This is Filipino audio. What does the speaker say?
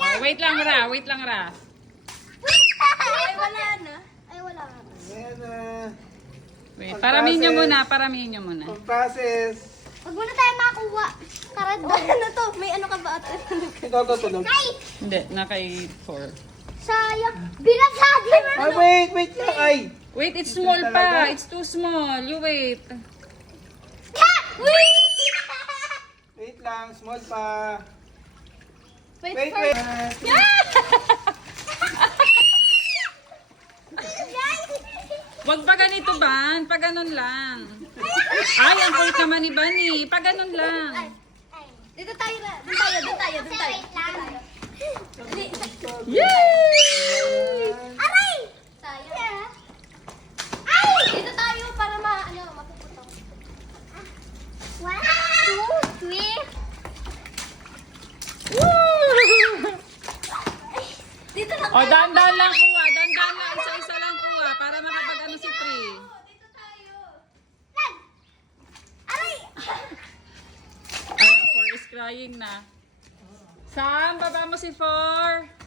Oh, wait lang, Ra. Wait lang, Ra. Ay, wala na. Ay, wala na. Ayan na. Wait, paramihin nyo muna. Paramihin nyo muna. Ang process. Huwag muna tayo makuha. Tara, ano to? May ano ka ba ate? Ito, tulog. Hindi, naka 4. Sayang. Binaghagi mo. Ay, wait lang. Ay. Wait, it's small pa. It's too small. You wait. Wait lang, small pa. Wait, Wait. Wag pa ganito, Ban. Pa ganun lang. Ay, ang kulit naman ni Bunny. Pa ganun lang. Dito tayo na. Doon tayo. Yay! Aray! Sayang. Ay! Dito tayo para mapupunta ko. 1, 2, 3. Dito lang. O, dahan-dahan lang kuha. Dahan-dahan lang. Isa-isa lang kuha. Para makapag-ano si Pri. Dito tayo. Aray! Ay, 4 is crying na. Sam, baba mo si 4.